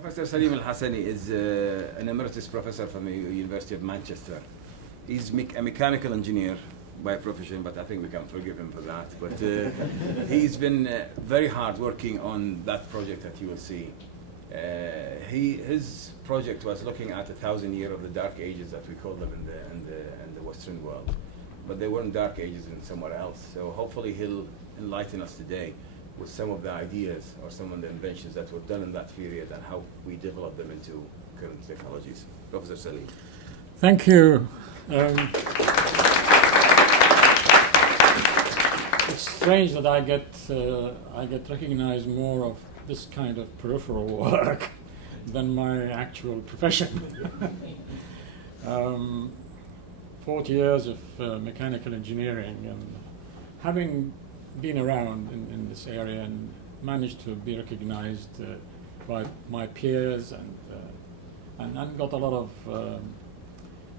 Professor Salim Al-Hasani is an emeritus professor from the University of Manchester. He's a mechanical engineer by profession, but I think we can forgive him for that. But he's been very hard working on that project that you will see. His project was looking at 1,000 years of the dark ages that we call them in the Western world. But they weren't dark ages in somewhere else. So hopefully he'll enlighten us today with some of the ideas or some of the inventions that were done in that period and how we develop them into current technologies. Professor Salim. Thank you. It's strange that I get recognized more of this kind of peripheral work than my actual profession. 40 years of mechanical engineering, and having been around in this area and managed to be recognized by my peers and got a lot of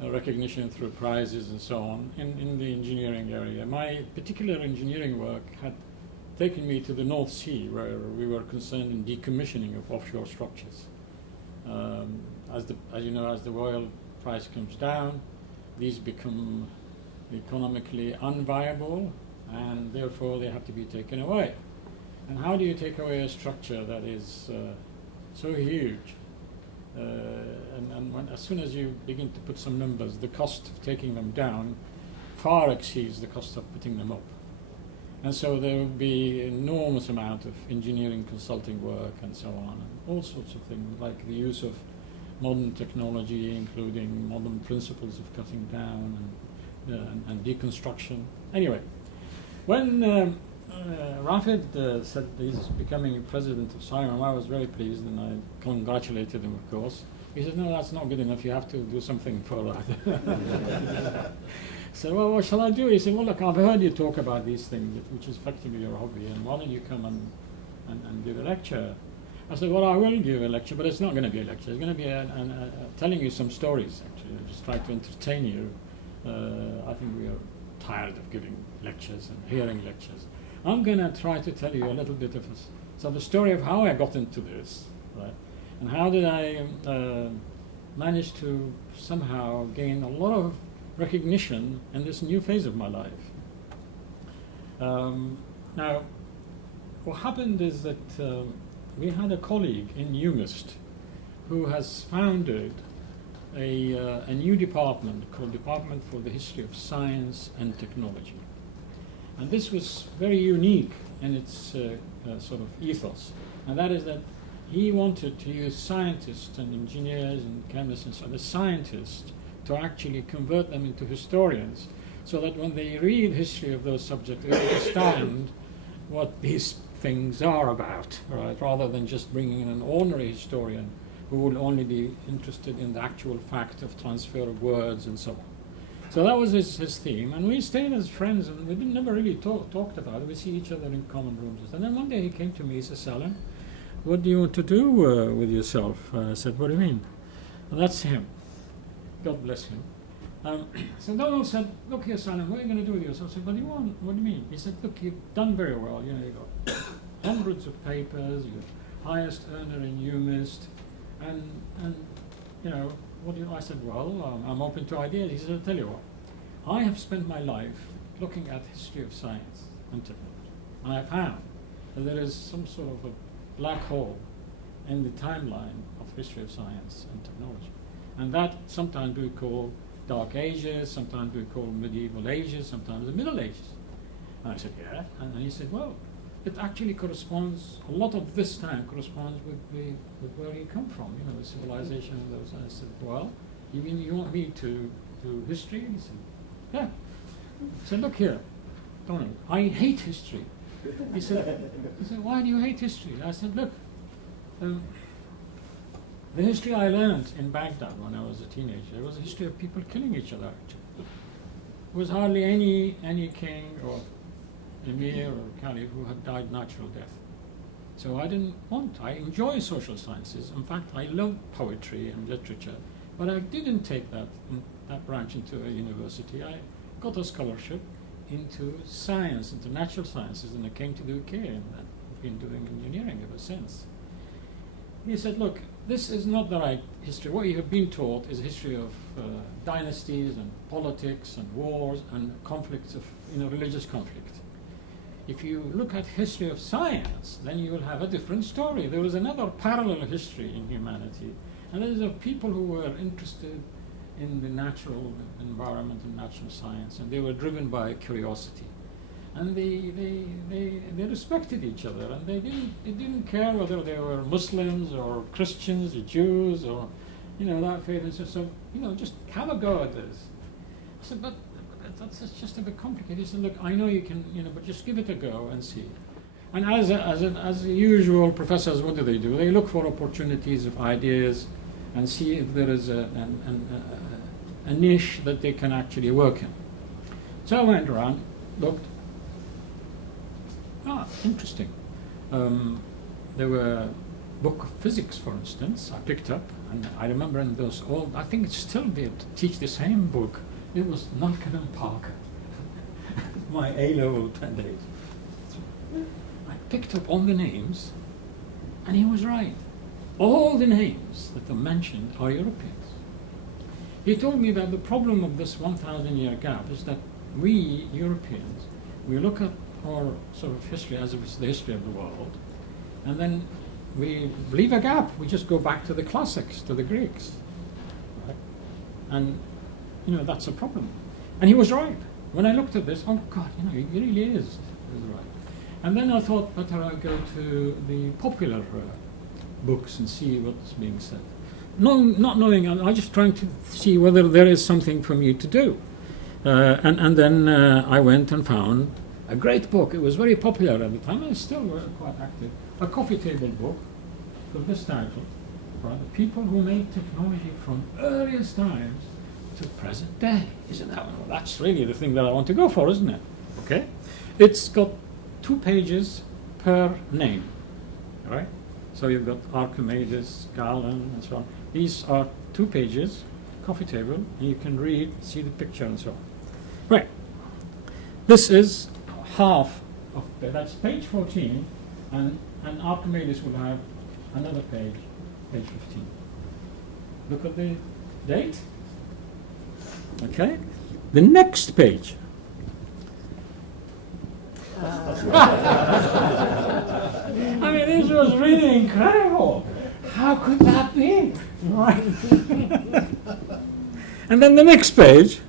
recognition through prizes and so on in the engineering area. My particular engineering work had taken me to the North Sea, where we were concerned in decommissioning of offshore structures. As you know, as the oil price comes down, these become economically unviable, and therefore they have to be taken away. And how do you take away a structure that is so huge? And as soon as you begin to put some numbers, the cost of taking them down far exceeds the cost of putting them up. And so there will be enormous amount of engineering consulting work and so on, and all sorts of things, like the use of modern technology, including modern principles of cutting down and deconstruction. Anyway, when Rafid said he's becoming president of Sullivan, I was very pleased, and I congratulated him, of course. He said, no, that's not good enough, you have to do something for that. So, well, what shall I do? He said, well, look, I've heard you talk about these things, which is effectively your hobby, and why don't you come and give a lecture? I said, well, I will give a lecture, but it's not going to be a lecture. It's going to be telling you some stories, actually. I'll just try to entertain you. I think we are tired of giving lectures and hearing lectures. I'm going to try to tell you a little bit of the story of how I got into this, right? And how did I manage to somehow gain a lot of recognition in this new phase of my life. Now, what happened is that we had a colleague in UMIST who has founded a new department called Department for the History of Science and Technology. And this was very unique in its sort of ethos. And that is that he wanted to use scientists and engineers and chemists and so on, the scientists, to actually convert them into historians, so that when they read history of those subjects, they understand what these things are about, right? Rather than just bringing in an ordinary historian who will only be interested in the actual fact of transfer of words and so on. So that was his theme, and we stayed as friends, and we never really talked about it. We see each other in common rooms. And then one day he came to me, he said, Salim, what do you want to do with yourself? I said, what do you mean? And that's him. God bless him. So Donald said, look here, Salim, what are you going to do with yourself? I said, what do you want? What do you mean? He said, look, you've done very well. You know, you've got hundreds of papers, you're highest earner in UMIST, and you know, what do you? I said, well, I'm open to ideas. He said, I'll tell you what. I have spent my life looking at history of science and technology, and I found that there is some sort of a black hole in the timeline of history of science and technology. And that sometimes we call Dark Ages, sometimes we call Medieval Ages, sometimes the Middle Ages. And I said, yeah. And he said, well, it actually corresponds, a lot of this time corresponds with where you come from, you know, the civilization and those. And I said, well, you mean you want me to do history? And he said, yeah. I said, look here, Donald, I hate history. He said, why do you hate history? I said, look, the history I learned in Baghdad when I was a teenager was a history of people killing each other, actually. There was hardly any king or emir or caliph who had died natural death. So I enjoy social sciences. In fact, I love poetry and literature, but I didn't take that branch into a university. I got a scholarship into science, into natural sciences, and I came to the UK, and I've been doing engineering ever since. He said, look, this is not the right history. What you have been taught is a history of dynasties and politics and wars and conflicts of, religious conflict. If you look at history of science, then you will have a different story. There was another parallel history in humanity, and those are people who were interested in the natural environment and natural science, and they were driven by curiosity. And they respected each other, and they didn't care whether they were Muslims or Christians or Jews or, that faith. And so, just have a go at this. I said, but that's just a bit complicated. He said, look, I know you can, but just give it a go and see. And as usual, professors, what do? They look for opportunities of ideas and see if there is a niche that they can actually work in. So I went around, looked. Interesting. There were book of physics, for instance, I picked up, and I remember in those old, I think it's still there to teach the same book. It was Nulken and Parker, my A-level 10 days. I picked up all the names, and he was right. All the names that are mentioned are Europeans. He told me that the problem of this 1,000-year gap is that we, Europeans, we look at our sort of history as if it's the history of the world, and then we leave a gap. We just go back to the classics, to the Greeks, right? And that's a problem. And he was right. When I looked at this, oh God, he really is right. And then I thought, better I go to the popular books and see what's being said. No, not knowing, I'm just trying to see whether there is something for me to do. And then I went and found a great book. It was very popular at the time, and it's still quite active. A coffee table book with this title, right? The people who made technology from earliest times to present day. Isn't that? Well, that's really the thing that I want to go for, isn't it? Okay. It's got 2 pages per name, right? So you've got Archimedes, Galen, and so on. These are 2 pages, coffee table, and you can read, see the picture, and so on. Right. This is half of that's page 14, and Archimedes will have another page 15. Look at the date. Okay, the next page. I mean, this was really incredible. How could that be? Right. And then the next page.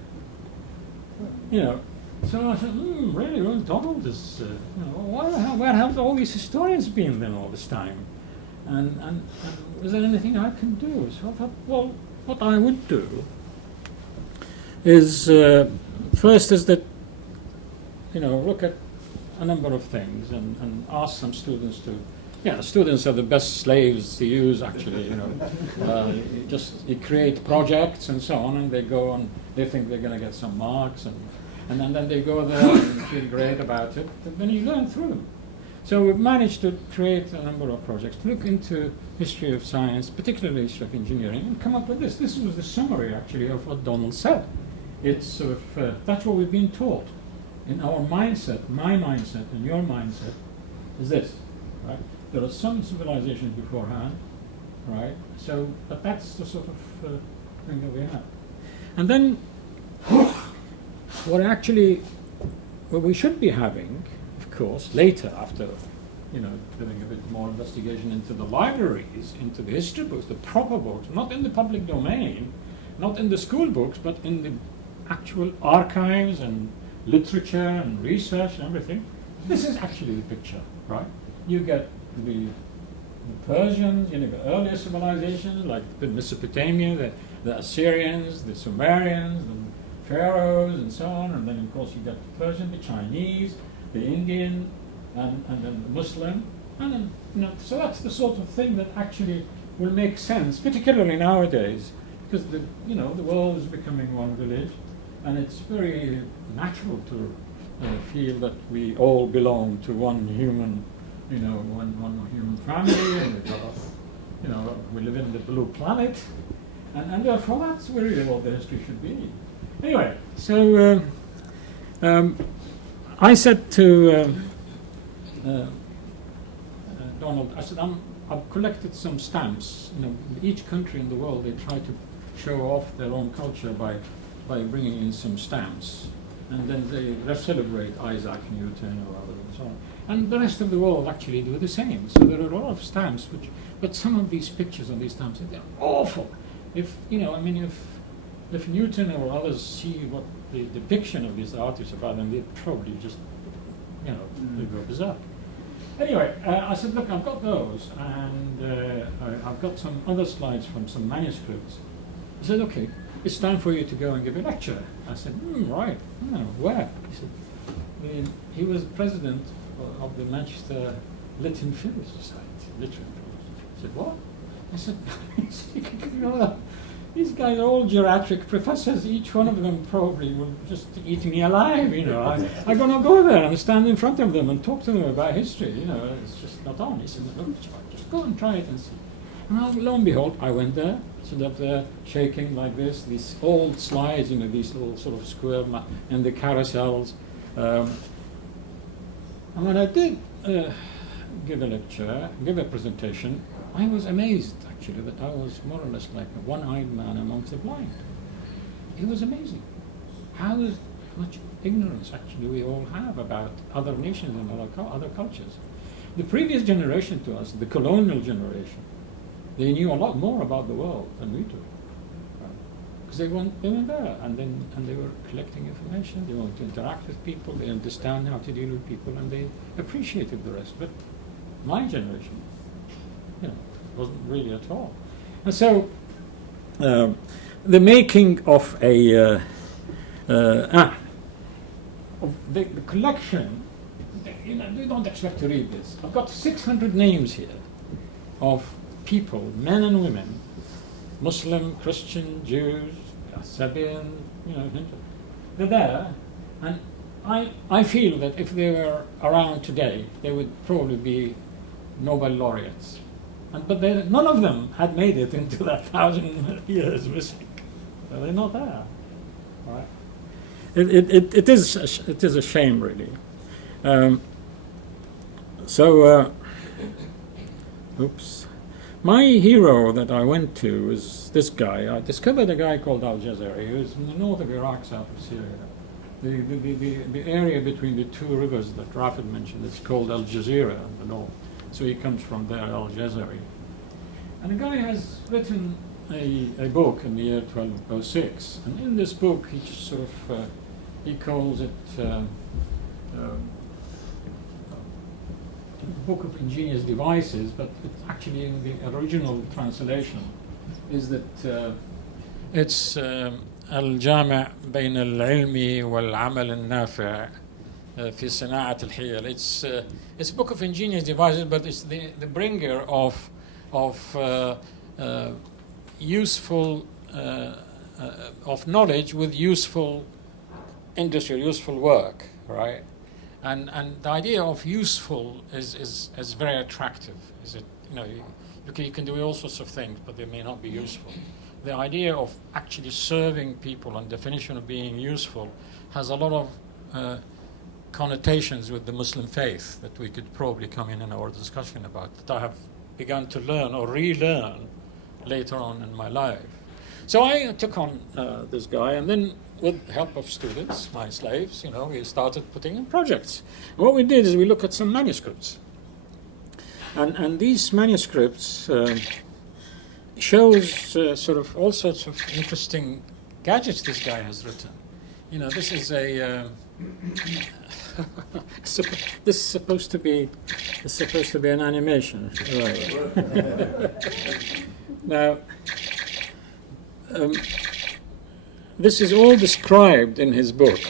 So I said, really, well, Donald is, where have all these historians been then all this time? And is there anything I can do? So I thought, well, what I would do is, first is that, look at a number of things and ask some students to, students are the best slaves to use, actually, you create projects and so on, and they go and they think they're going to get some marks, and then they go there and feel great about it, and then you learn through them. So we've managed to create a number of projects to look into history of science, particularly history of engineering, and come up with this. This was the summary, actually, of what Donald said. It's sort of, that's what we've been taught. In our mindset, my mindset and your mindset, is this, right? There are some civilizations beforehand, right? So, but that's the sort of thing that we have. And then, what we should be having, of course, later after, doing a bit more investigation into the libraries, into the history books, the proper books, not in the public domain, not in the school books, but in the actual archives and literature and research and everything. This is actually the picture, right? You get the Persians, the earlier civilizations like the Mesopotamia, the Assyrians, the Sumerians, the pharaohs, and so on. And then, of course, you get the Persian, the Chinese, the Indian, and then the Muslim. And then, so that's the sort of thing that actually will make sense, particularly nowadays, because the world is becoming one village, and it's very natural to feel that we all belong to one human, one human family, and we live in the blue planet, and therefore that's really what the history should be. Anyway, so I said to Donald, I said, I've collected some stamps. You know, each country in the world, they try to show off their own culture by bringing in some stamps, and then they celebrate Isaac Newton or others and so on. And the rest of the world actually do the same. So there are a lot of stamps, but some of these pictures on these stamps, they're awful. If Newton or others see what the depiction of these artists about them, they'd probably just, they go berserk. Anyway, I said, look, I've got those, and I've got some other slides from some manuscripts. He said, okay, it's time for you to go and give a lecture. I said, right, where? He said, he was president of the Manchester Lit and Film Society. I said, what? I said, these guys are all geriatric professors. Each one of them probably will just eat me alive. I'm going to go there and stand in front of them and talk to them about history. It's just not on. He said, no, just go and try it and see. And lo and behold, I went there, stood up there, shaking like this, these old slides, these little sort of square and the carousels. And when I did give a lecture, give a presentation, I was amazed, actually, that I was more or less like a one-eyed man amongst the blind. It was amazing how much ignorance, actually, we all have about other nations and other cultures. The previous generation to us, the colonial generation, they knew a lot more about the world than we do. Because they went there, and they were collecting information, they wanted to interact with people, they understand how to deal with people, and they appreciated the rest. But my generation, wasn't really at all. And so, the making of the collection, you don't expect to read this. I've got 600 names here of people, men and women, Muslim, Christian, Jews, Sabian, they're there, and I feel that if they were around today, they would probably be Nobel laureates. But none of them had made it into that 1,000 years missing. So they're not there. All right. It is a shame, really. Oops. My hero that I went to is this guy. I discovered a guy called Al-Jazari, who is in the north of Iraq, south of Syria. The area between the two rivers that Rafid mentioned is called Al Jazeera in the north. So he comes from there, Al-Jazari. And the guy has written a book in the year 1206. And in this book, he just sort of, he calls it Book of Ingenious Devices, but it's actually in the original translation is that it's الجامع بين العلم والعمل النافع في صناعة الحيل. It's a book of ingenious devices, but it's the bringer of useful of knowledge with useful industry, useful work, right? And the idea of useful is very attractive. Is it you can do all sorts of things, but they may not be useful. The idea of actually serving people and definition of being useful has a lot of connotations with the Muslim faith that we could probably come in our discussion about, that I have begun to learn or relearn later on in my life. So I took on this guy, and then with the help of students, my slaves, we started putting in projects. And what we did is we looked at some manuscripts. And these manuscripts shows sort of all sorts of interesting gadgets this guy has written. This is a this is supposed to be an animation, right? Now, this is all described in his book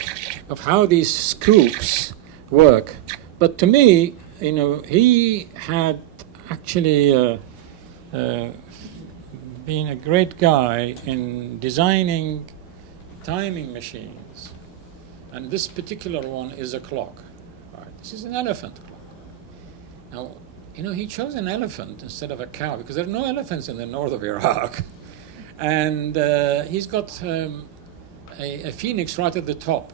of how these scoops work. But to me, he had actually been a great guy in designing timing machines. And this particular one is a clock. Right? This is an elephant clock. Now, he chose an elephant instead of a cow because there are no elephants in the north of Iraq. And he's got a phoenix right at the top,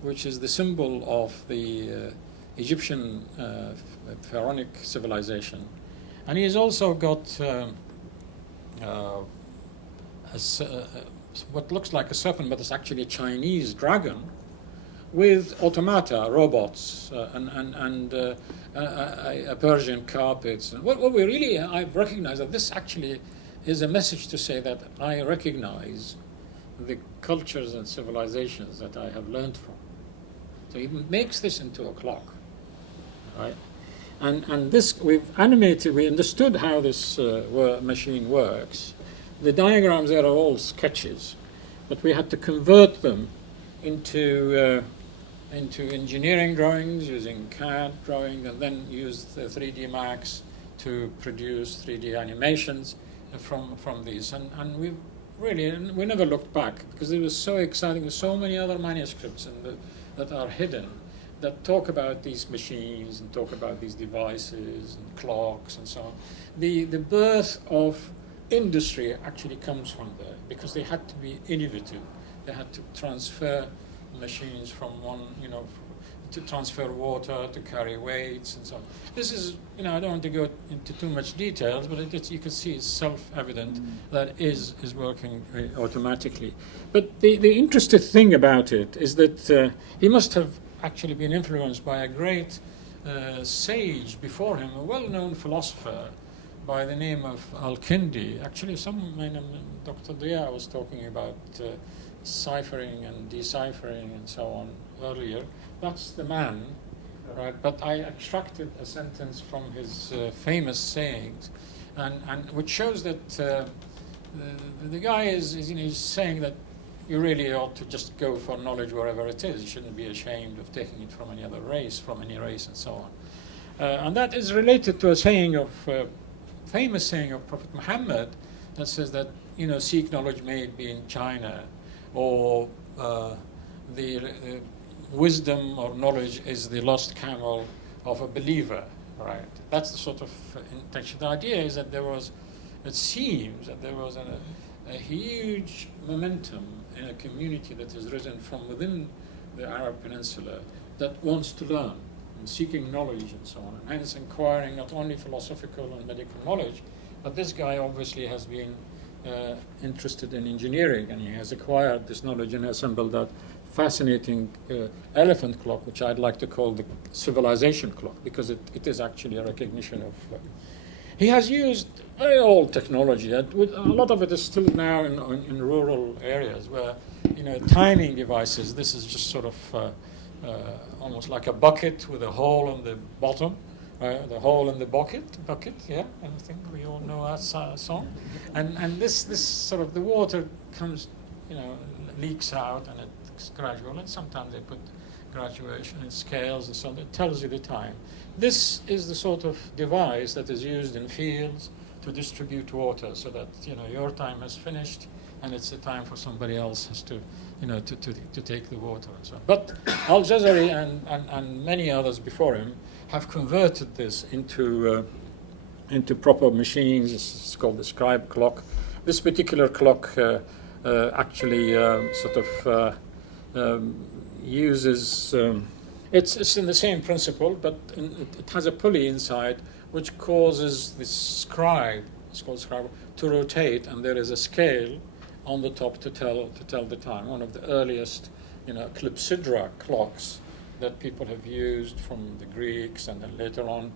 which is the symbol of the Egyptian pharaonic civilization. And he's also got what looks like a serpent, but it's actually a Chinese dragon with automata, robots, and Persian carpets. And what we really, I've recognized that this actually is a message to say that I recognize the cultures and civilizations that I have learned from. So he makes this into a clock, right? And this, we understood how this machine works. The diagrams there are all sketches, but we had to convert them into engineering drawings using CAD drawing, and then use the 3D Max to produce 3D animations from these. And we never looked back, because it was so exciting. There's so many other manuscripts that are hidden that talk about these machines and talk about these devices and clocks and so on. The birth of industry actually comes from there, because they had to be innovative. They had to transfer machines from one, to transfer water, to carry weights and so on. This is, I don't want to go into too much details, but you can see it's self-evident that is working automatically. But the interesting thing about it is that he must have actually been influenced by a great sage before him, a well-known philosopher by the name of Al-Kindi. Actually, Dr. Dia was talking about ciphering and deciphering and so on earlier. That's the man, right? But I extracted a sentence from his famous sayings, and which shows that the guy is saying that you really ought to just go for knowledge wherever it is. You shouldn't be ashamed of taking it from any other race, and so on. And that is related to a saying of famous saying of Prophet Muhammad that says that seek knowledge may it be in China, or the wisdom or knowledge is the lost camel of a believer, right? That's the sort of intention. The idea is that it seems that there was a huge momentum in a community that has risen from within the Arab Peninsula that wants to learn and seeking knowledge and so on, and hence inquiring not only philosophical and medical knowledge, but this guy obviously has been interested in engineering, and he has acquired this knowledge and assembled that fascinating elephant clock, which I'd like to call the civilization clock, because it is actually a recognition of... he has used very old technology. A lot of it is still now in rural areas where, timing devices, this is just sort of almost like a bucket with a hole in the bottom. The hole in the bucket, yeah, I think we all know that song. And this sort of, the water comes, leaks out, and it's gradual, and sometimes they put graduation and scales and so on. It tells you the time. This is the sort of device that is used in fields to distribute water, so that, your time has finished, and it's the time for somebody else has to, to take the water and so on. But Al-Jazari and many others before him have converted this into proper machines. It's called the scribe clock. This particular clock actually sort of uses... it's in the same principle, but it has a pulley inside which causes this scribe, it's called scribe, to rotate, and there is a scale on the top to tell the time. One of the earliest, clepsydra clocks that people have used from the Greeks, and then later on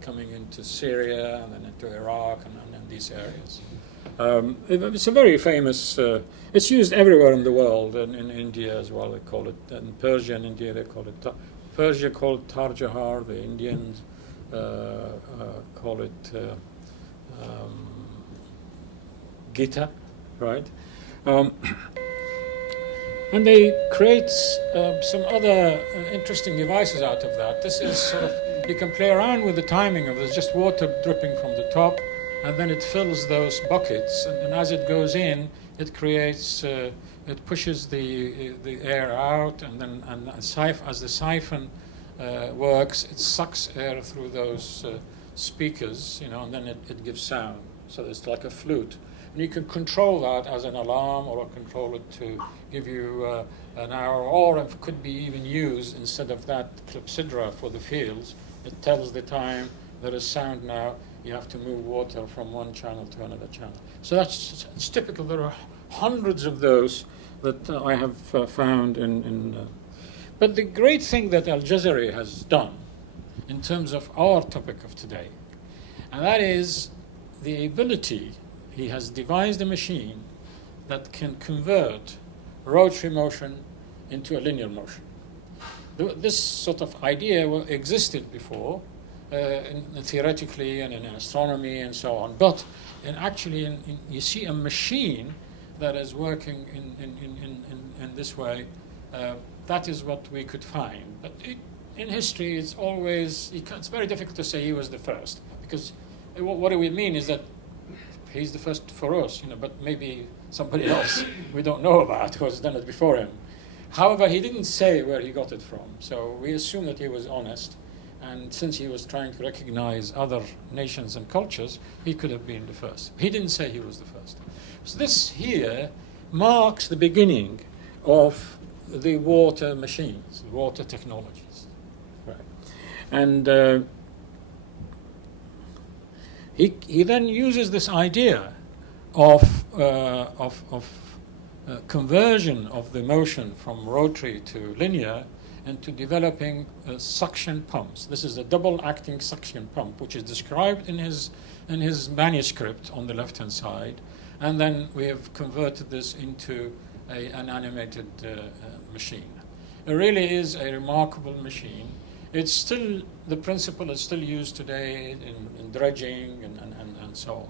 coming into Syria and then into Iraq and these areas. It's a very famous, it's used everywhere in the world, and in India as well they call it, in Persia and India they call it, Persia called Tarjahar, the Indians call it Gita, right? And they create some other interesting devices out of that. This is sort of, you can play around with the timing of it. There's just water dripping from the top, and then it fills those buckets. And as it goes in, it creates, it pushes the air out, and then as the siphon works, it sucks air through those speakers, and then it gives sound. So it's like a flute. And you can control that as an alarm, or control it to give you an hour, or it could be even used instead of that clepsydra for the fields. It tells the time, there is sound now, you have to move water from one channel to another channel. So it's typical. There are hundreds of those that I have found but the great thing that Al-Jazari has done in terms of our topic of today, and that is the ability, he has devised a machine that can convert rotary motion into a linear motion. This sort of idea existed before, theoretically and in astronomy and so on, but you see a machine that is working in this way. That is what we could find. But in history, it's very difficult to say he was the first, because what do we mean is that he's the first for us, but maybe somebody else we don't know about who has done it before him. However, he didn't say where he got it from, so we assume that he was honest, and since he was trying to recognize other nations and cultures, he could have been the first. He didn't say he was the first. So this here marks the beginning of the water machines, water technologies. Right. And he then uses this idea of conversion of the motion from rotary to linear into developing suction pumps. This is a double-acting suction pump, which is described in his manuscript on the left-hand side, and then we have converted this into an animated machine. It really is a remarkable machine. It's still, the principle is still used today in dredging and so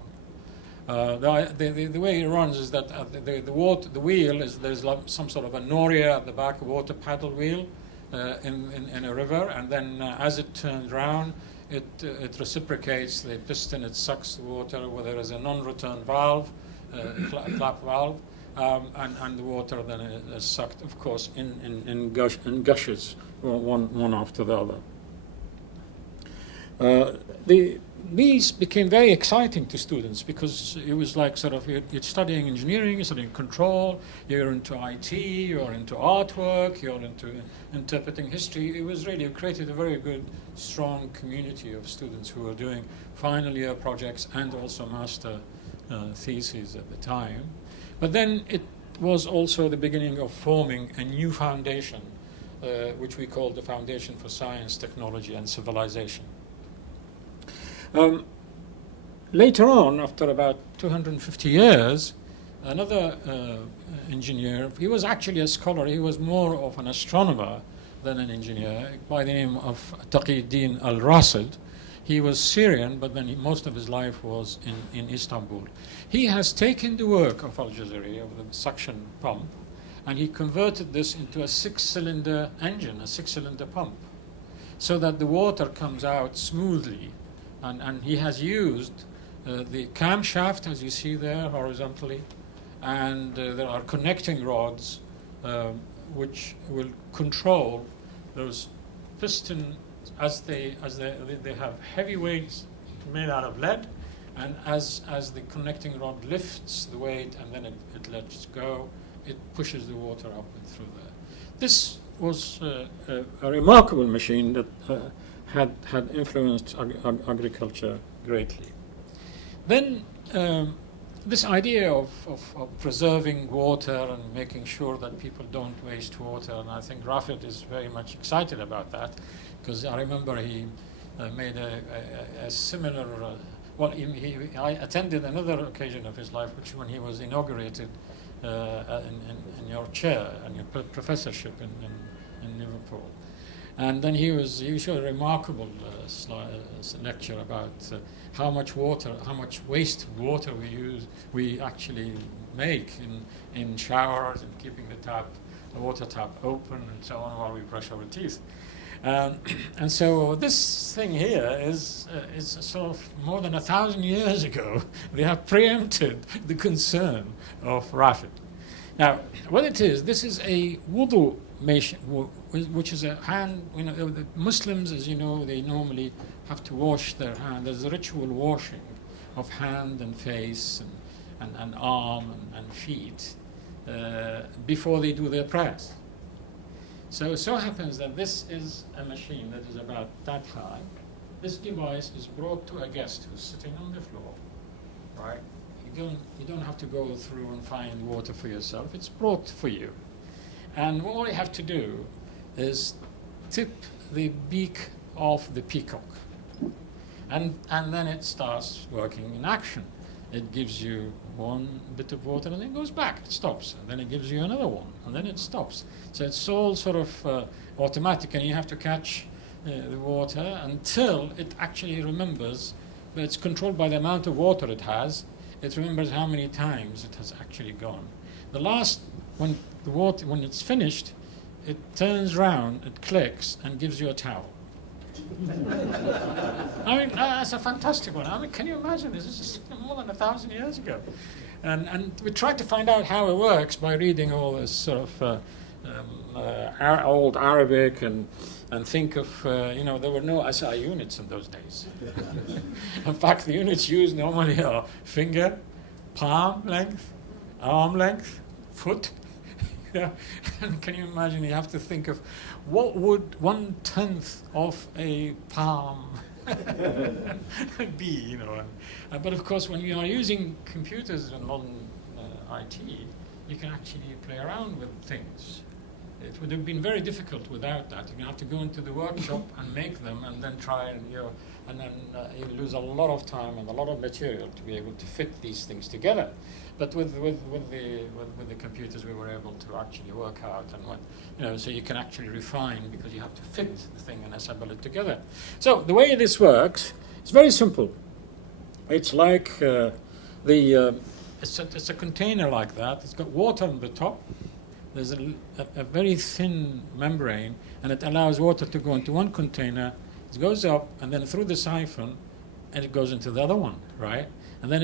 on. The way it runs is that the wheel is, there's some sort of a noria at the back, a water paddle wheel in a river, and then as it turns round, it reciprocates the piston, it sucks the water, where there is a non-return valve, clap valve, and the water then is sucked, of course, in gushes, one after the other. These became very exciting to students because it was like sort of you're studying engineering, you're studying control, you're into IT, you're into artwork, you're into interpreting history. It created a very good, strong community of students who were doing final year projects and also master theses at the time. But then it was also the beginning of forming a new foundation, which we call the Foundation for Science, Technology and Civilization. Later on, after about 250 years, another engineer, he was actually a scholar, he was more of an astronomer than an engineer, by the name of Taqiyuddin al-Rasid. He was Syrian, but then most of his life was in Istanbul. He has taken the work of Al-Jazari, of the suction pump, and he converted this into a 6-cylinder engine, a 6-cylinder pump, so that the water comes out smoothly. And he has used the camshaft, as you see there, horizontally, and there are connecting rods which will control those pistons as they have heavy weights made out of lead, and as the connecting rod lifts the weight and then it lets go, it pushes the water up and through there. This was a remarkable machine that had influenced agriculture greatly. Then this idea of preserving water and making sure that people don't waste water, and I think Rafid is very much excited about that, because I remember he made a similar, I attended another occasion of his life, which when he was inaugurated in your chair and your professorship in Liverpool. And then he showed a remarkable lecture about how much waste water we actually make in showers and keeping the water tap open and so on while we brush our teeth. And so this thing here is sort of more than 1,000 years ago. They have preempted the concern of Rafid. Now, what it is, this is a wudu machine, which is a hand. The Muslims, as you know, they normally have to wash their hand. There's a ritual washing of hand and face and arm and feet before they do their prayers. So it so happens that this is a machine that is about that high, this device is brought to a guest who's sitting on the floor, right? You don't have to go through and find water for yourself. It's brought for you. And all you have to do is tip the beak of the peacock. And then it starts working in action. It gives you one bit of water and then it goes back, it stops. And then it gives you another one and then it stops. So it's all sort of automatic, and you have to catch the water until it actually remembers, but it's controlled by the amount of water it has. It remembers how many times it has actually gone. The last, when it's finished, it turns round, it clicks, and gives you a towel. I mean, that's a fantastic one. I mean, can you imagine this? This is more than 1,000 years ago. And we tried to find out how it works by reading all this sort of old Arabic and think of, there were no SI units in those days. In fact, the units used normally are finger, palm length, arm length, foot. Yeah. And can you imagine, you have to think of what would 1/10 of a palm be, but of course when you are using computers and modern IT, you can actually play around with things. It would have been very difficult without that. You have to go into the workshop and make them, and then try and you lose a lot of time and a lot of material to be able to fit these things together. But with the computers, we were able to actually work out and so you can actually refine, because you have to fit the thing and assemble it together. So the way this works is very simple. It's like it's a container like that. It's got water on the top. There's a very thin membrane, and it allows water to go into one container. It goes up, and then through the siphon, and it goes into the other one, right? And then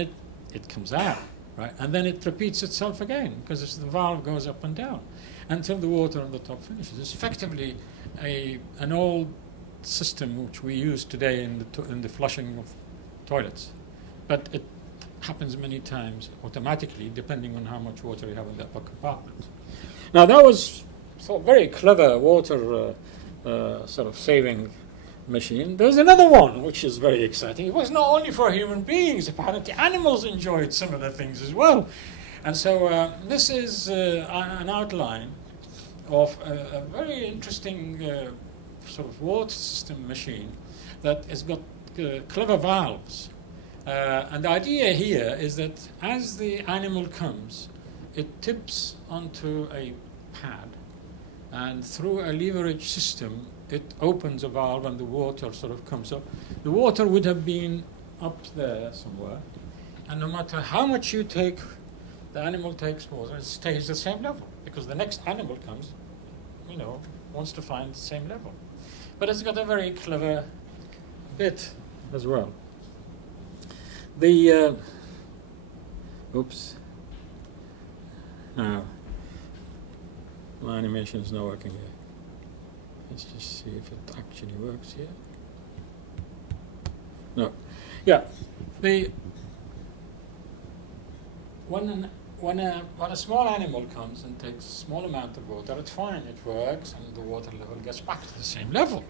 it comes out, right? And then it repeats itself again, because the valve goes up and down until the water on the top finishes. It's effectively an old system which we use today in the flushing of toilets, but it happens many times automatically, depending on how much water you have in the upper compartment. Now that was very clever water sort of saving machine. There's another one which is very exciting. It was not only for human beings, apparently animals enjoyed similar things as well. And so this is an outline of a very interesting sort of water system machine that has got clever valves. And the idea here is that as the animal comes, it tips onto a pad, and through a leverage system, it opens a valve and the water sort of comes up. The water would have been up there somewhere, and no matter how much you take, the animal takes water, it stays the same level, because the next animal comes, wants to find the same level. But it's got a very clever bit as well. The now my animation is not working here. Let's just see if it actually works here. No, yeah. When a small animal comes and takes a small amount of water, it's fine. It works, and the water level gets back to the same level.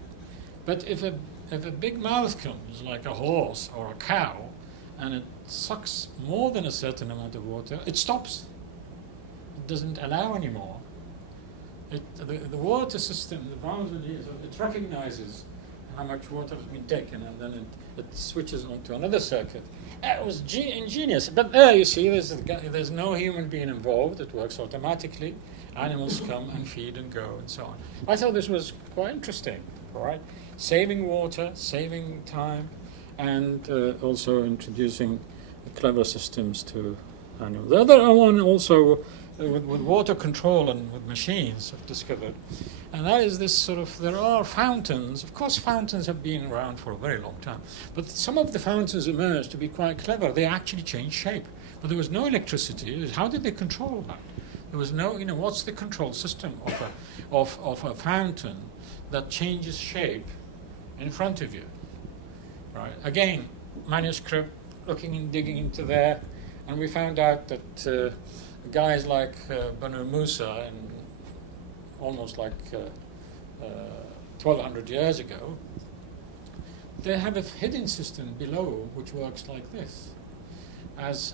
But if a big mouth comes, like a horse or a cow, and it sucks more than a certain amount of water, it stops. It doesn't allow anymore. The water system, the valves in here, so it recognizes how much water has been taken, and then it switches onto another circuit. It was ingenious. But there you see, there's no human being involved. It works automatically. Animals come and feed and go and so on. I thought this was quite interesting, all right? Saving water, saving time, and also introducing clever systems to animals. The other one also with water control and with machines I've discovered, and that is this sort of, there are fountains. Of course, fountains have been around for a very long time, but some of the fountains emerged to be quite clever. They actually changed shape, but there was no electricity. How did they control that? There was no, what's the control system of a fountain that changes shape in front of you? Right. Again, manuscript, digging into there, and we found out that guys like Banu Musa, and almost like 1,200 years ago, they have a hidden system below which works like this. As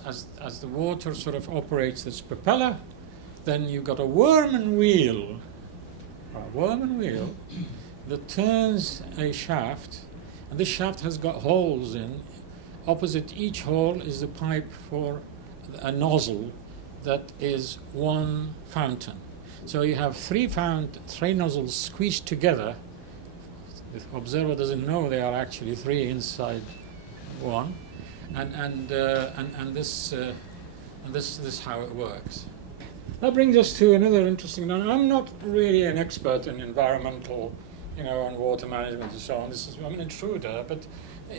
the water sort of operates this propeller, then you've got a worm and wheel that turns a shaft, and this shaft has got holes in. Opposite each hole is a pipe for a nozzle that is one fountain. So you have three nozzles squeezed together. The observer doesn't know they are actually three inside one, and this is how it works. That brings us to another interesting. Now, I'm not really an expert in environmental, and water management and so on. I'm an intruder, but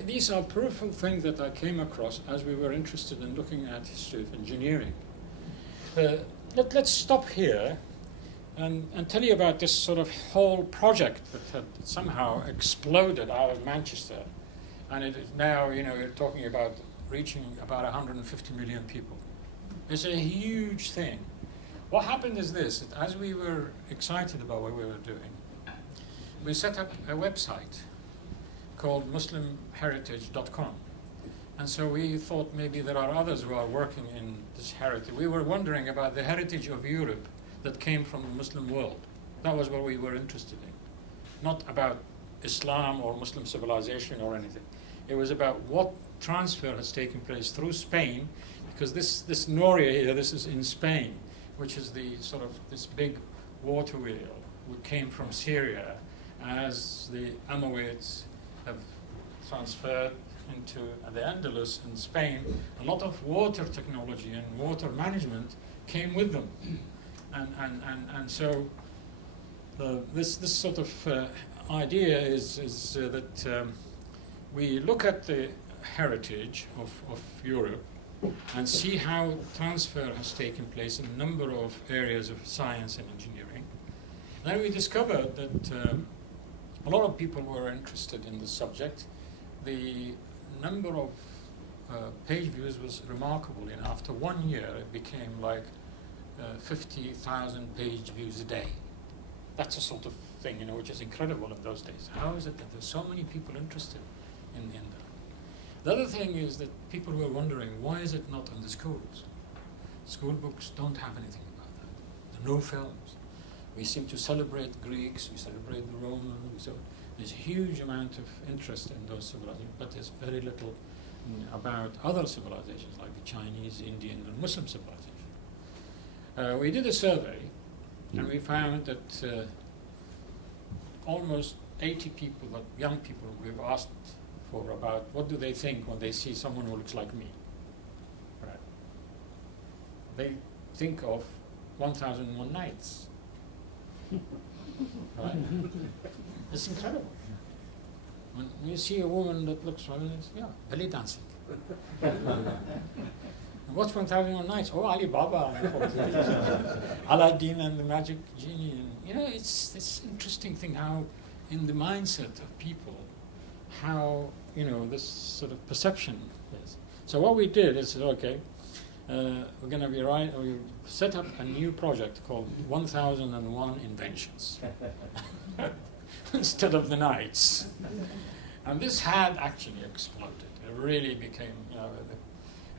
these are peripheral things that I came across as we were interested in looking at history of engineering. Let's stop here and tell you about this sort of whole project that had somehow exploded out of Manchester, and it is now, you're talking about reaching about 150 million people. It's a huge thing. What happened is this: that as we were excited about what we were doing, we set up a website called MuslimHeritage.com. And so we thought maybe there are others who are working in this heritage. We were wondering about the heritage of Europe that came from the Muslim world. That was what we were interested in. Not about Islam or Muslim civilization or anything. It was about what transfer has taken place through Spain, because this Noria here, this is in Spain, which is the sort of this big water wheel which came from Syria as the Umayyads have transferred into the Andalus and Spain. A lot of water technology and water management came with them, and so this sort of idea is that we look at the heritage of Europe and see how transfer has taken place in a number of areas of science and engineering. Then we discovered that a lot of people were interested in the subject. The number of page views was remarkable. After 1 year, it became like 50,000 page views a day. That's a sort of thing, which is incredible in those days. How is it that there's so many people interested in that? The other thing is that people were wondering, why is it not in the schools? School books don't have anything about that. There are no films. We seem to celebrate Greeks, we celebrate the Romans. There's a huge amount of interest in those civilizations, but there's very little about other civilizations like the Chinese, Indian, and Muslim civilization. We did a survey, and we found that almost 80 people, young people, we've asked for about what do they think when they see someone who looks like me. Right. They think of 1001 Nights. Right. It's incredible. When you see a woman that looks like this, belly dancing. What's 1001 Nights? Oh, Ali Baba, Aladdin and the Magic Genie. And, it's this interesting thing how, in the mindset of people, how this sort of perception is. So what we did is, okay, we're going to we set up a new project called 1001 Inventions instead of the nights. And this had actually exploded. It really became,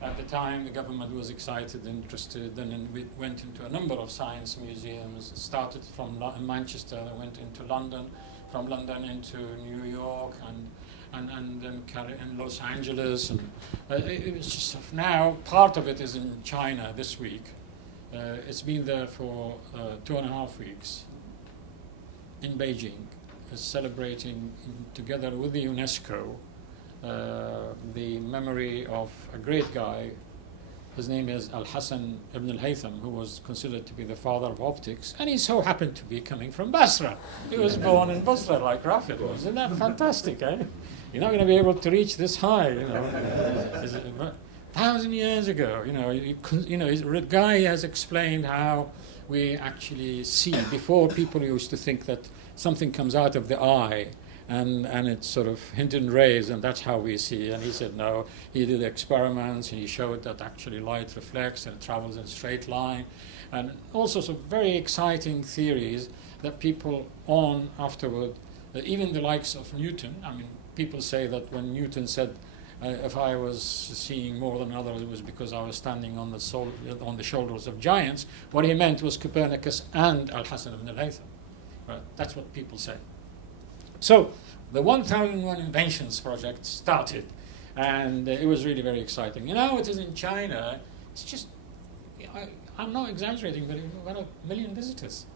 at the time the government was excited, interested, and then we went into a number of science museums. It started from Manchester, went into London, from London into New York, and in Los Angeles, and it was just now part of it is in China this week. It's been there for 2.5 weeks in Beijing, celebrating together with the UNESCO the memory of a great guy. His name is Al-Hasan ibn al-Haytham, who was considered to be the father of optics, and he so happened to be coming from Basra. He was born in Basra like Rafid was. Isn't that fantastic, eh? You're not going to be able to reach this high, 1,000 years ago, the guy has explained how we actually see. Before, people used to think that something comes out of the eye, and it's sort of hidden rays, and that's how we see. And he said no. He did experiments, and he showed that actually light reflects and it travels in a straight line, and all sorts of very exciting theories that people on afterward, even the likes of Newton. I mean, people say that when Newton said, if I was seeing more than others, it was because I was standing on the shoulders of giants. What he meant was Copernicus and Al-Hasan ibn al-Haytham. Right? That's what people say. So the 1001 Inventions project started, and it was really very exciting. And now it is in China. It's just, I'm not exaggerating, but about 1 million visitors.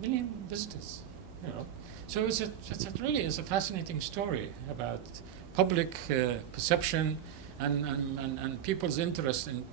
Million visitors, you know. So it's a fascinating story about public perception and people's interest in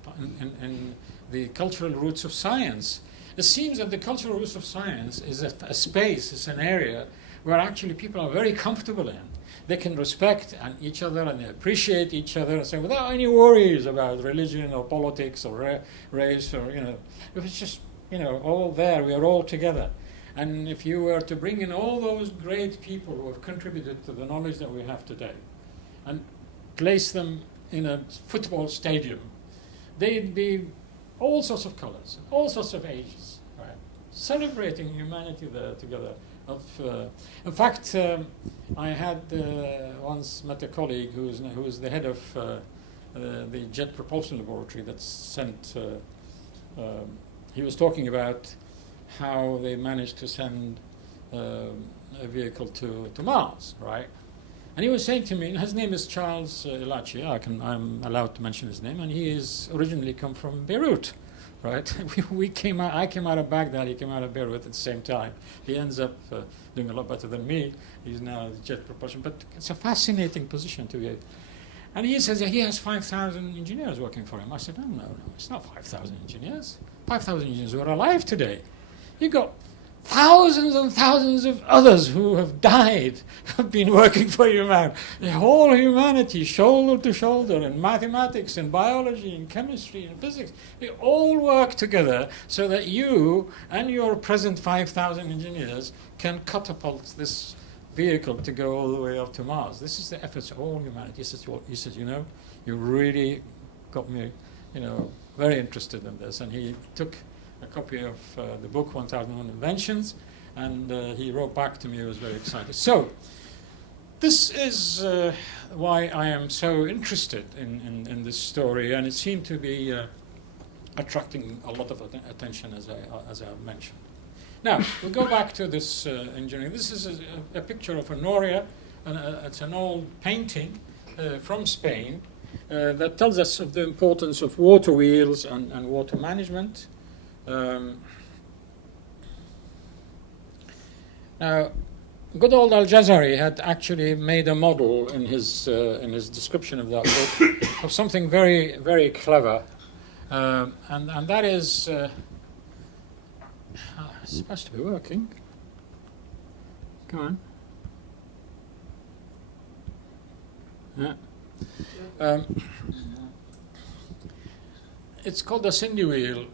the cultural roots of science. It seems that the cultural roots of science is a space, it's an area where actually people are very comfortable in. They can respect each other and they appreciate each other, and so without any worries about religion or politics or race or, you know, if it's just, you know, all there, we are all together. And if you were to bring in all those great people who have contributed to the knowledge that we have today and place them in a football stadium, they'd be all sorts of colors, all sorts of ages, right? Celebrating humanity there together. In fact, I had once met a colleague who is the head of the Jet Propulsion Laboratory that's sent. He was talking about how they managed to send a vehicle to Mars, right? And he was saying to me, his name is Charles Elachi, I'm allowed to mention his name, and he is originally come from Beirut, right? I came out of Baghdad, he came out of Beirut at the same time. He ends up doing a lot better than me. He's now jet propulsion, but it's a fascinating position to be. And he says that he has 5,000 engineers working for him. I said, no, it's not 5,000 engineers. 5,000 engineers who are alive today. You've got thousands and thousands of others who have died, have been working for humanity. The whole humanity, shoulder to shoulder, in mathematics, in biology, in chemistry, in physics. They all work together so that you and your present 5,000 engineers can catapult this vehicle to go all the way up to Mars. This is the efforts of all humanity. He says, you know, you really got me, you know, very interested in this. And he took a copy of the book 1001 Inventions, and he wrote back to me. He was very excited. So this is why I am so interested in this story, and it seemed to be attracting a lot of attention, as I mentioned. Now we go back to this engineering. This is a picture of a Noria, and it's an old painting from Spain that tells us of the importance of water wheels and water management. Now, good old Al-Jazari had actually made a model in his description of that book of something very, very clever, and that is it's supposed to be working. Come on. Yeah. It's called a Cindy wheel.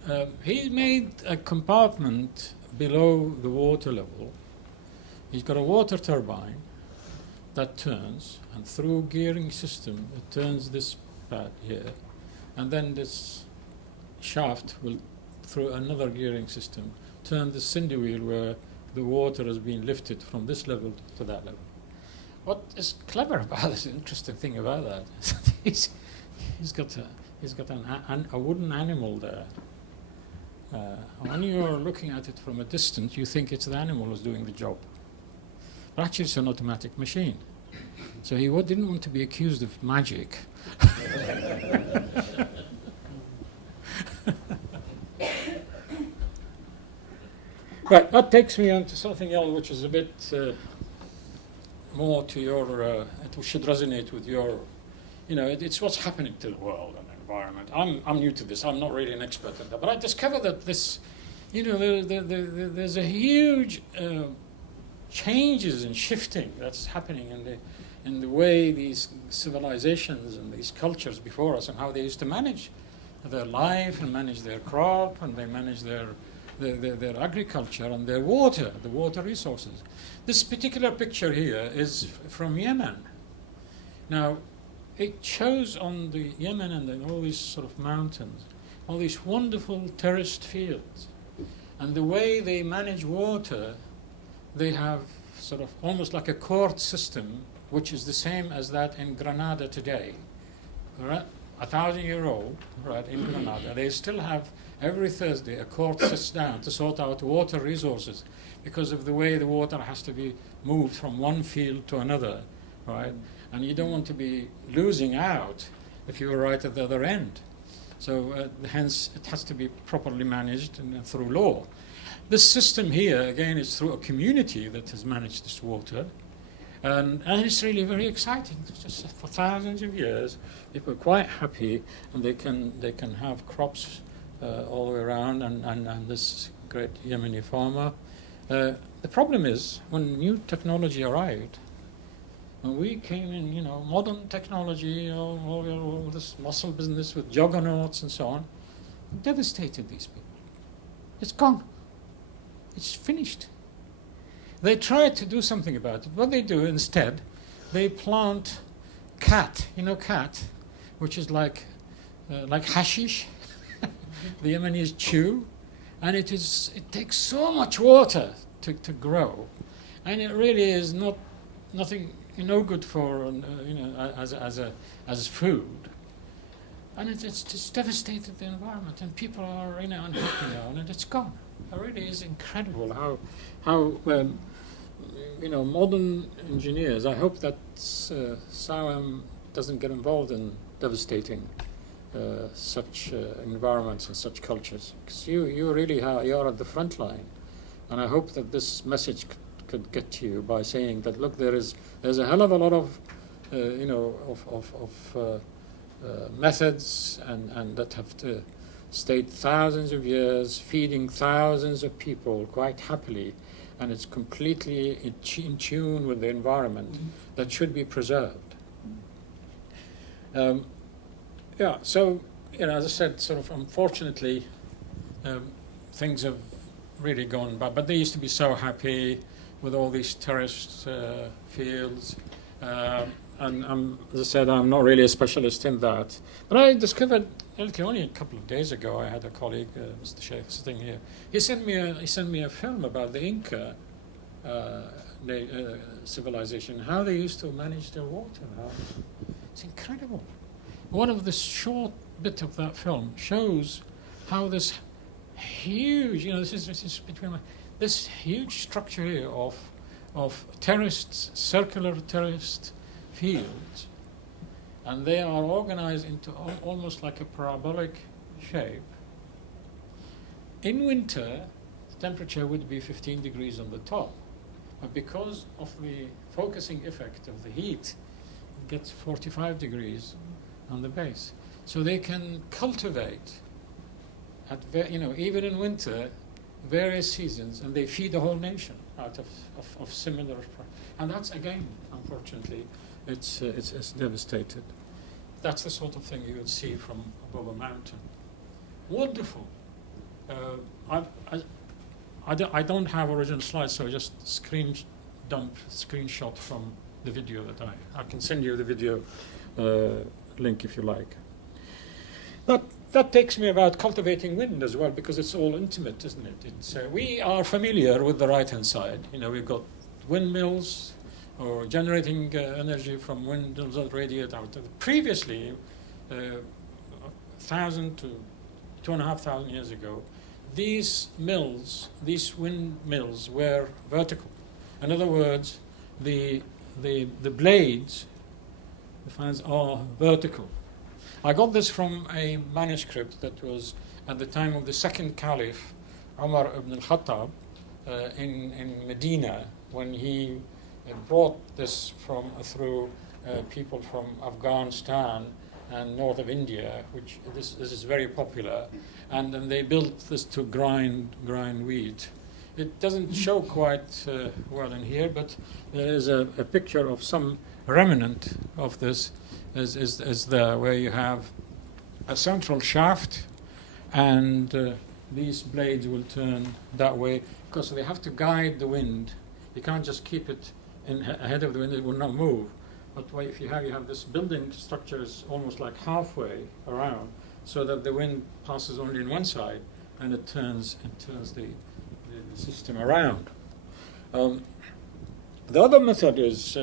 He made a compartment below the water level. He's got a water turbine that turns, and through gearing system, it turns this pad here, and then this shaft will, through another gearing system, turn the Cindy wheel where the water is being lifted from this level to that level. What is clever about this, interesting thing about that, is he's got a wooden animal there. When you're looking at it from a distance, you think it's the animal who's doing the job. But actually, it's an automatic machine. So he didn't want to be accused of magic. Right, that takes me on to something else which is a bit more to your, it should resonate with your, you know, it's what's happening to the world and the environment. I'm new to this, I'm not really an expert in that, but I discovered that this, you know, there's a huge changes and shifting that's happening in the way these civilizations and these cultures before us and how they used to manage their life and manage their crop and they manage their agriculture and their water, the water resources. This particular picture here is from Yemen. Now, it shows on the Yemen and all these sort of mountains, all these wonderful terraced fields. And the way they manage water, they have sort of almost like a court system, which is the same as that in Granada today. Right? 1,000-year-old, right, in Granada. They still have, every Thursday, a court sits down to sort out water resources because of the way the water has to be moved from one field to another, right? And you don't want to be losing out if you're right at the other end. So hence, it has to be properly managed and through law. This system here, again, is through a community that has managed this water. And it's really very exciting. It's just for thousands of years, people are quite happy, and they can have crops all the way around, and this great Yemeni farmer. The problem is, when new technology arrived, when we came in, modern technology, all this muscle business with juggernauts and so on, devastated these people. It's gone. It's finished. They tried to do something about it. What they do instead, they plant cat, cat, which is like hashish. The Yemenis chew, and it takes so much water to grow, and it really is no good for as food, and it's just devastated the environment, and people are unhappy now, and it's gone. It really is incredible how modern engineers. I hope that SAWAM doesn't get involved in devastating such environments and such cultures, because you really you're at the front line, and I hope that this message could get to you by saying that, look, there's a hell of a lot of methods and that have stayed thousands of years, feeding thousands of people quite happily, and it's completely in tune with the environment that should be preserved. So, as I said, sort of unfortunately, things have really gone bad, but they used to be so happy with all these terraced fields. And as I said, I'm not really a specialist in that. But I discovered, only a couple of days ago, I had a colleague, Mr. Sheikh, sitting here. He sent me a film about the Inca civilization, how they used to manage their water. It's incredible. One of the short bit of that film shows how this huge, this is between this huge structure here of terraced, circular terraced fields, and they are organized into almost like a parabolic shape. In winter, the temperature would be 15 degrees on the top, but because of the focusing effect of the heat, it gets 45 degrees on the base. So they can cultivate at even in winter, various seasons, and they feed the whole nation out of similar. And that's, again, unfortunately, it's devastated. That's the sort of thing you would see from above a mountain. Wonderful. I don't have original slides, so I just screenshot from the video that I can send you the video link if you like. That takes me about cultivating wind as well, because it's all intimate, isn't it? It's, we are familiar with the right-hand side. We've got windmills or generating energy from windmills that radiate out. Previously, 1,000 to 2,500 years ago, these windmills were vertical. In other words, the blades, the fans are vertical. I got this from a manuscript that was at the time of the second caliph, Umar ibn al-Khattab, in Medina, when he brought this through people from Afghanistan and north of India, which this is very popular, and then they built this to grind wheat. It doesn't show quite well in here, but there is a picture of some remnant of this is there, where you have a central shaft, and these blades will turn that way because they have to guide the wind. You can't just keep it ahead of the wind; it will not move. But if you have this building structure is almost like halfway around, so that the wind passes only in one side, and it turns the system around. The other method is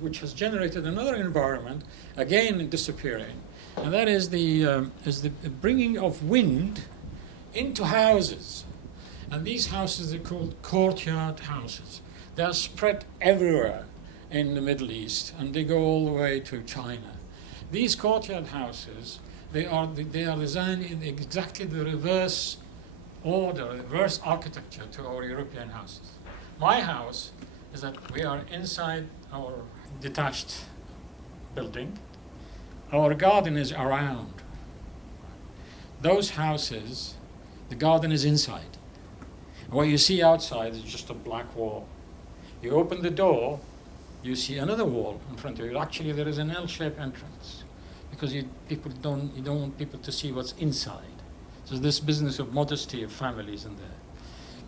which has generated another environment, again disappearing, and that is the bringing of wind into houses. And these houses are called courtyard houses. They are spread everywhere in the Middle East, and they go all the way to China. These courtyard houses, they are designed in exactly the reverse order, reverse architecture to our European houses. My house is that we are inside our detached building. Our garden is around. Those houses, the garden is inside. What you see outside is just a black wall. You open the door, you see another wall in front of you. Actually, there is an L-shaped entrance because you don't want people to see what's inside. So this business of modesty of families in there.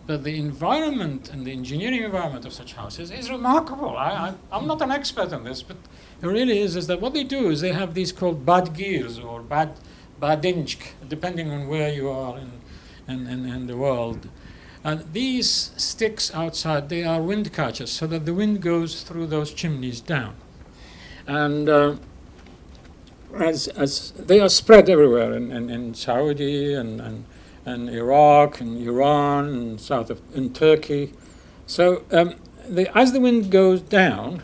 But the environment and the engineering environment of such houses is remarkable. I'm not an expert on this, but it really is that what they do is they have these called badgirs or badinsk, depending on where you are in the world. And these sticks outside, they are wind catchers, so that the wind goes through those chimneys down. And as they are spread everywhere in Saudi and Iraq and Iran and in Turkey. So as the wind goes down,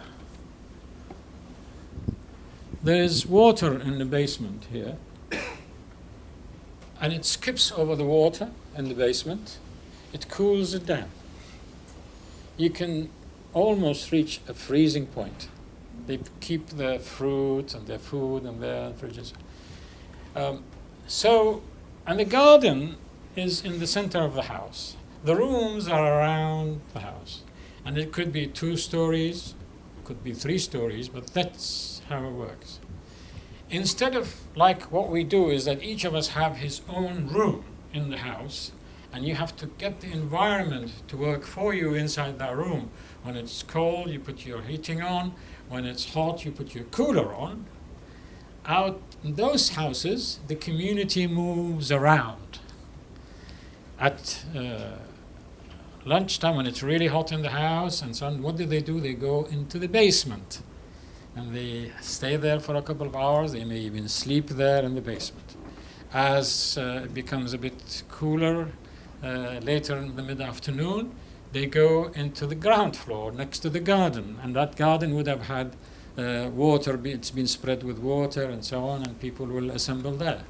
there is water in the basement here, and it skips over the water in the basement. It cools it down. You can almost reach a freezing point. They keep their fruit and their food in their fridges. And the garden is in the center of the house. The rooms are around the house. And it could be 2 stories, could be 3 stories, but that's how it works. Instead of, like what we do is that each of us have his own room in the house, and you have to get the environment to work for you inside that room. When it's cold, you put your heating on. When it's hot, you put your cooler on. Out in those houses, the community moves around. At lunchtime, when it's really hot in the house and so on, what do? They go into the basement. And they stay there for a couple of hours. They may even sleep there in the basement. As it becomes a bit cooler, later in the mid-afternoon, they go into the ground floor next to the garden, and that garden would have had water, it's been spread with water and so on, and people will assemble there.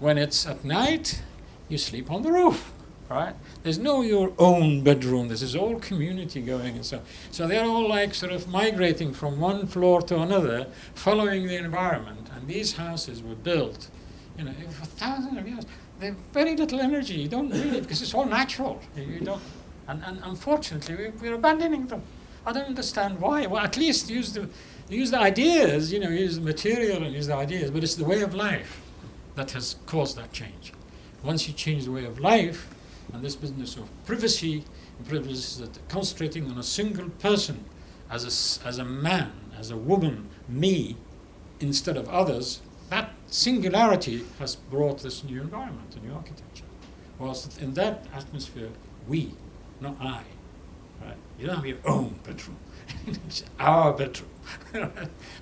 When it's at night, you sleep on the roof, right? There's no your own bedroom. This is all community going and so. So they're all like sort of migrating from one floor to another, following the environment. And these houses were built, for thousands of years. They have very little energy. You don't need it because it's all natural. You don't, and unfortunately, we're abandoning them. I don't understand why. Well, at least use the ideas. Use the material and use the ideas. But it's the way of life that has caused that change. Once you change the way of life, and this business of privacy is that concentrating on a single person, as a man, as a woman, me, instead of others. That singularity has brought this new environment, a new architecture. Whilst in that atmosphere, we, not I. Right? You don't have your own bedroom. It's our bedroom.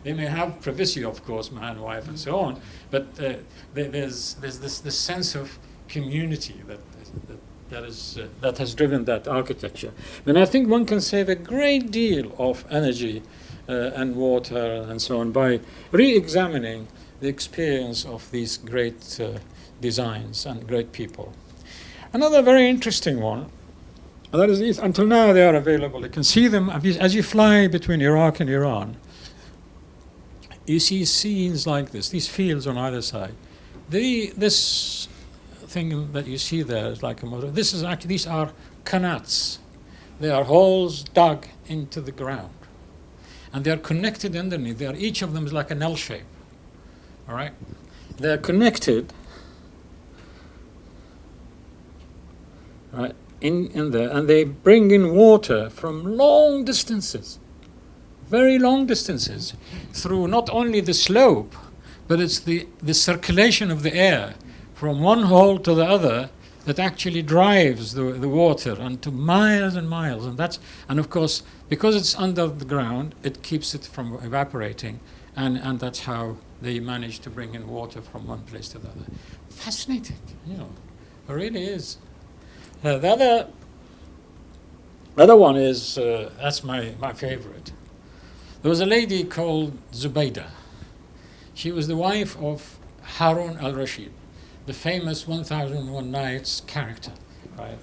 They may have privacy, of course, man, wife, and so on, but there's this sense of community that has driven that architecture. And I think one can save a great deal of energy and water and so on by re-examining the experience of these great designs and great people. Another very interesting one, that is these, until now they are available. You can see them as you fly between Iraq and Iran. You see scenes like this, these fields on either side. This thing that you see there is like a motor. These are qanats. They are holes dug into the ground. And they are connected underneath. Each of them is like an L shape. All right, they're connected, right, in there, and they bring in water from long distances, very long distances, through not only the slope, but it's the circulation of the air from one hole to the other that actually drives the water into miles and miles. And of course, because it's under the ground, it keeps it from evaporating. And that's how they manage to bring in water from one place to the other. Fascinating, you know. It really is. The other one is, that's my favorite. There was a lady called Zubaydah. She was the wife of Harun al-Rashid, the famous 1001 Nights character, right?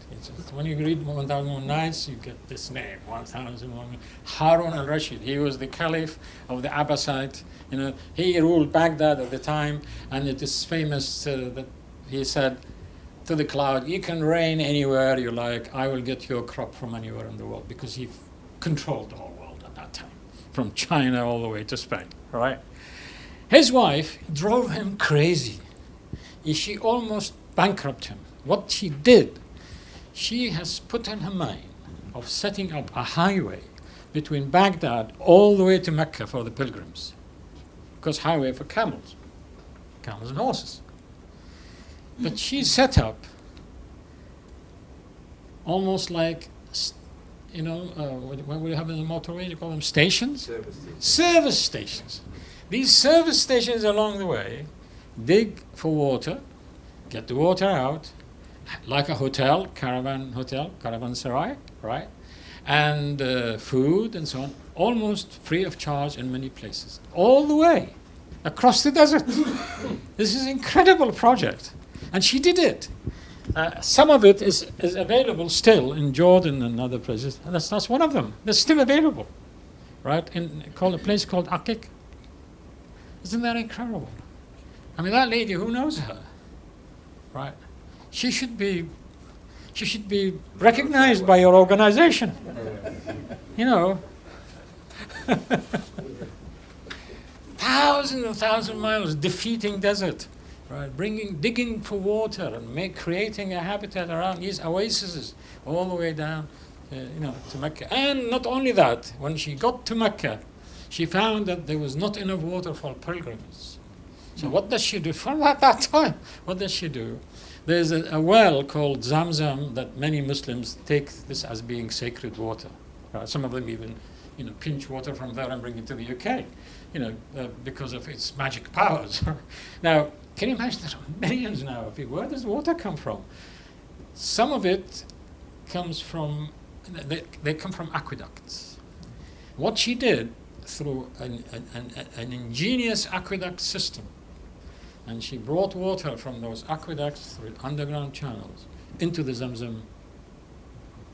When you read 1001 Nights, you get this name, 1001. Harun al-Rashid. He was the caliph of the Abbasid. You know, he ruled Baghdad at the time, and it is famous that he said to the cloud, "You can rain anywhere you like. I will get your crop from anywhere in the world," because he controlled the whole world at that time, from China all the way to Spain. Right? His wife drove him crazy. She almost bankrupted him. What she did, she has put in her mind of setting up a highway between Baghdad all the way to Mecca for the pilgrims. Because highway for camels and horses. But she set up almost like, when we have in the motorway, you call them stations? Service stations. These service stations along the way dig for water, get the water out, like a hotel, caravanserai, right? And food and so on, almost free of charge in many places, all the way across the desert. This is an incredible project, and she did it. Some of it is available still in Jordan and other places, and that's one of them. They're still available, right? In a place called Akik. Isn't that incredible? I mean, that lady, who knows her, right? She should be recognized by your organization. You know, thousands and thousands of miles defeating desert, right? Digging for water and creating a habitat around these oases all the way down, to Mecca. And not only that, when she got to Mecca, she found that there was not enough water for pilgrims. So what does she do? From that time, what does she do? There's a well called Zamzam that many Muslims take this as being sacred water. Some of them even, pinch water from there and bring it to the UK, because of its magic powers. Now, can you imagine there are millions now of people? Where does water come from? Some of it comes from, they come from aqueducts. What she did through an ingenious aqueduct system, and she brought water from those aqueducts through underground channels into the Zamzam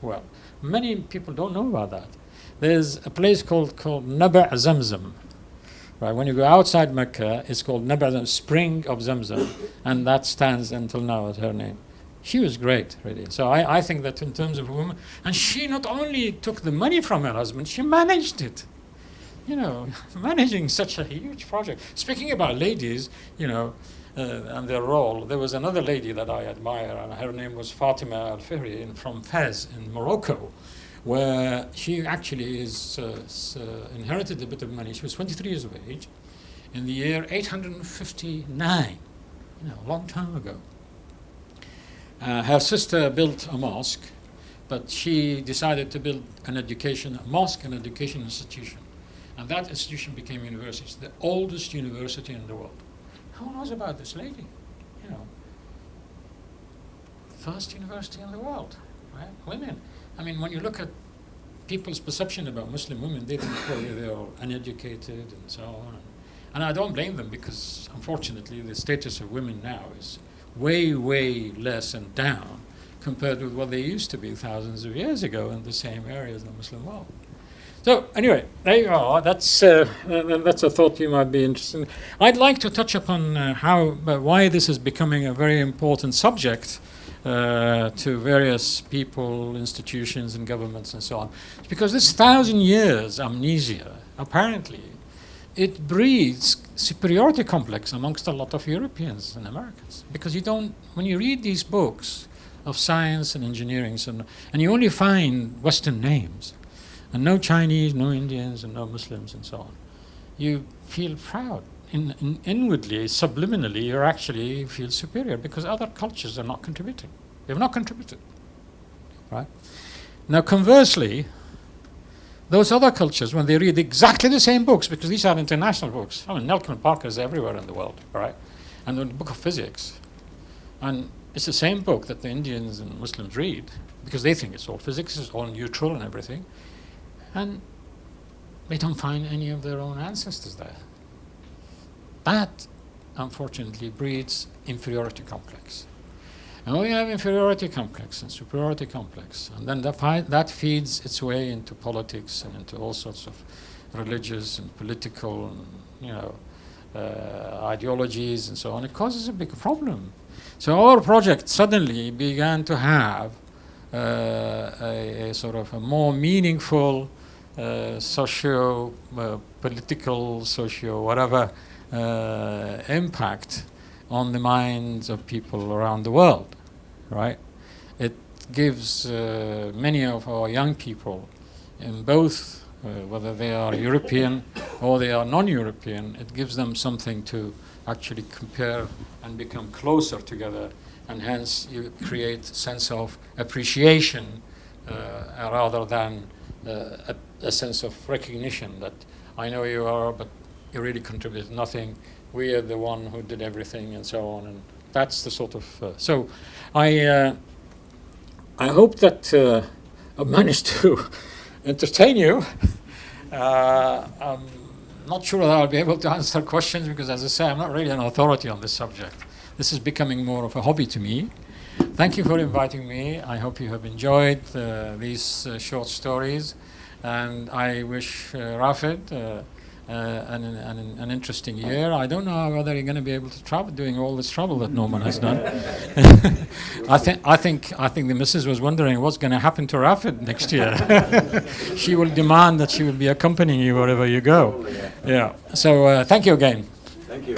well. Many people don't know about that. There's a place called Naba' Zamzam. Right, when you go outside Mecca, it's called Naba' Zamzam, Spring of Zamzam, and that stands until now as her name. She was great, really. So I think that in terms of a woman, and she not only took the money from her husband, she managed it. Managing such a huge project. Speaking about ladies, and their role, there was another lady that I admire, and her name was Fatima Al-Fihri from Fez in Morocco, where she actually inherited a bit of money. She was 23 years of age in the year 859, a long time ago. Her sister built a mosque, but she decided to build a mosque and education institution. And that institution became university. It's the oldest university in the world. Who knows about this lady? First university in the world, right? Women. I mean, when you look at people's perception about Muslim women, they think they're uneducated and so on. And I don't blame them, because unfortunately the status of women now is way, way less and down compared with what they used to be thousands of years ago in the same areas in the Muslim world. So anyway, there you are. That's a thought you might be interested in. I'd like to touch upon why this is becoming a very important subject to various people, institutions, and governments, and so on. It's because this 1,000 years amnesia, apparently, it breeds superiority complex amongst a lot of Europeans and Americans. Because when you read these books of science and engineering, and you only find Western names, and no Chinese, no Indians, and no Muslims, and so on, you feel proud. Inwardly, subliminally, you actually feel superior, because other cultures are not contributing. We have not contributed. Right? Now, conversely, those other cultures, when they read exactly the same books, because these are international books, I mean, Nelson Parker is everywhere in the world, right? And the book of physics, and it's the same book that the Indians and Muslims read, because they think it's all physics, it's all neutral and everything, and they don't find any of their own ancestors there. That, unfortunately, breeds inferiority complex. And when we have inferiority complex and superiority complex, and then that feeds its way into politics and into all sorts of religious and political and, ideologies and so on, it causes a big problem. So our project suddenly began to have a sort of a more meaningful socio-political, socio-whatever impact on the minds of people around the world, right? It gives many of our young people in both, whether they are European or they are non-European, it gives them something to actually compare and become closer together, and hence you create a sense of appreciation rather than a sense of recognition that I know you are, but you really contribute nothing. We are the one who did everything, and so on. And that's the sort of. So, I hope that I've managed to entertain you. I'm not sure that I'll be able to answer questions because, as I say, I'm not really an authority on this subject. This is becoming more of a hobby to me. Thank you for inviting me. I hope you have enjoyed these short stories, and I wish Rafid an interesting year. I don't know whether you're going to be able to travel, doing all this travel that Norman has done. I think the missus was wondering what's going to happen to Rafid next year. She will demand that she will be accompanying you wherever you go. Yeah. So thank you again. Thank you.